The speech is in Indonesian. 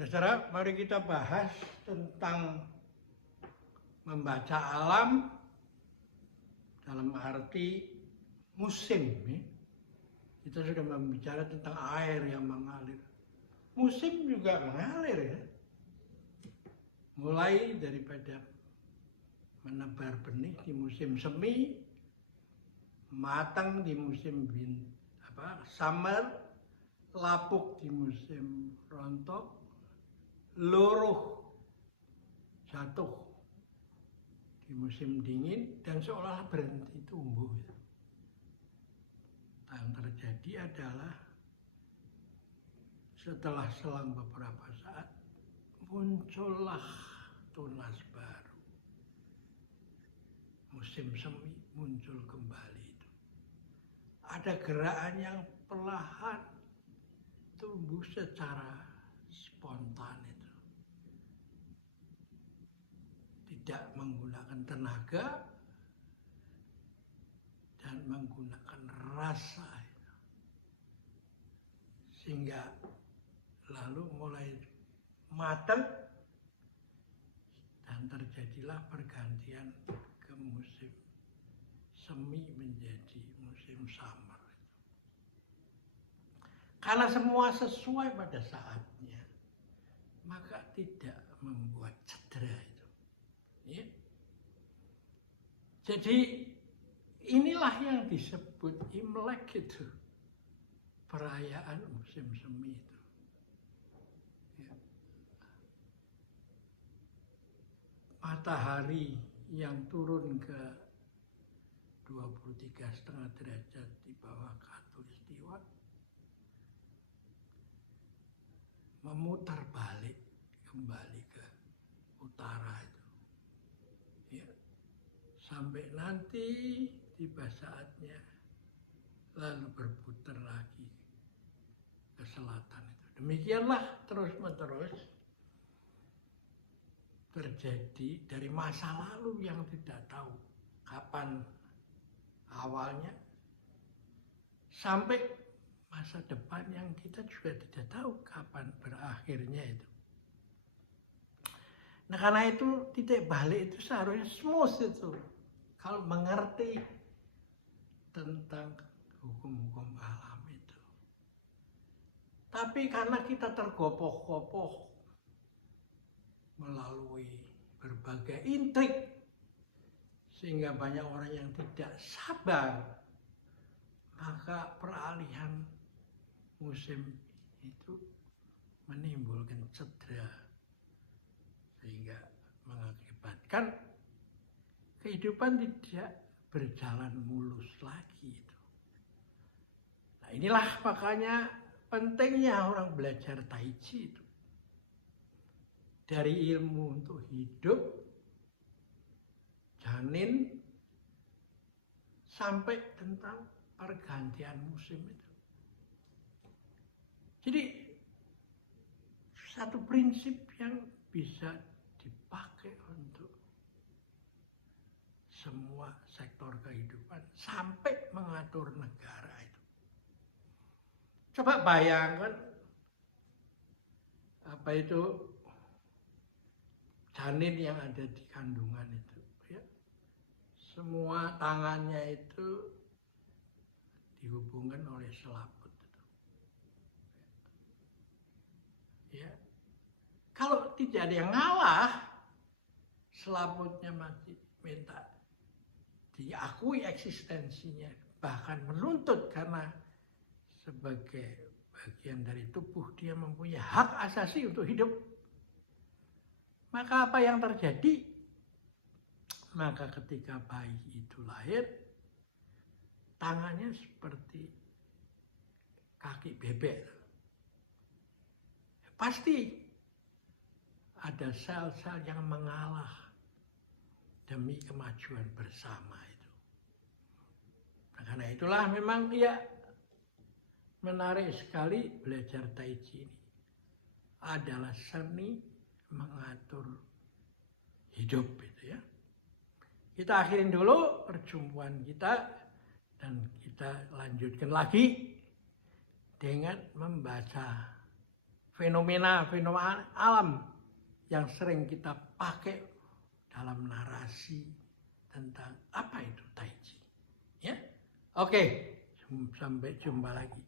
Saudara, mari kita bahas tentang membaca alam dalam arti musim. Kita sudah membicara tentang air yang mengalir. Musim juga mengalir ya. Mulai daripada menebar benih di musim semi, matang di musim summer, lapuk di musim rontok, luruh jatuh di musim dingin, dan seolah berhenti tumbuh. Yang terjadi adalah setelah selang beberapa saat muncullah tunas baru. Musim semi muncul kembali itu. Ada gerakan yang perlahan tumbuh secara spontan itu. Tidak menggunakan tenaga dan menggunakan rasa itu. Sehingga lalu mulai matang dan terjadilah pergantian ke musim semi menjadi musim summer. Karena semua sesuai pada saatnya, maka tidak membuat cedera itu. Ya. Jadi inilah yang disebut Imlek itu, perayaan musim semi itu. Ya. Matahari yang turun ke 23,5 derajat di bawah khatulistiwa memutar balik kembali ke utara itu. Ya. Sampai nanti tiba saatnya lalu berputar lagi ke selatan itu. Demikianlah terus-menerus terjadi dari masa lalu yang tidak tahu kapan awalnya sampai masa depan yang kita juga tidak tahu kapan berakhirnya itu. Nah, karena itu titik balik itu seharusnya smooth itu. Kalau mengerti tentang hukum-hukum alam itu. Tapi karena kita tergopoh-gopoh melalui berbagai intrik, sehingga banyak orang yang tidak sabar, maka peralihan musim itu menimbulkan cedera, sehingga mengakibatkan kehidupan tidak berjalan mulus lagi itu. Nah, inilah makanya pentingnya orang belajar Tai Chi itu. Dari ilmu untuk hidup, janin, sampai tentang pergantian musim itu. Jadi satu prinsip yang bisa dipakai untuk semua sektor kehidupan sampai mengatur negara itu. Coba bayangkan apa itu janin yang ada di kandungan itu, ya. Semua tangannya itu dihubungkan oleh selaput itu. Ya. Kalau tidak ada yang ngalah, selaputnya masih minta diakui eksistensinya, bahkan menuntut karena sebagai bagian dari tubuh dia mempunyai hak asasi untuk hidup. Maka apa yang terjadi? Maka ketika bayi itu lahir, tangannya seperti kaki bebek. Pasti ada sel-sel yang mengalah demi kemajuan bersama itu. Nah, karena itulah memang menarik sekali belajar Tai Chi ini. Adalah seni mengatur hidup itu ya. Kita akhirin dulu perjumpaan kita dan kita lanjutkan lagi dengan membaca fenomena alam yang sering kita pakai dalam narasi tentang apa itu Tai Chi. Ya, oke, sampai jumpa lagi.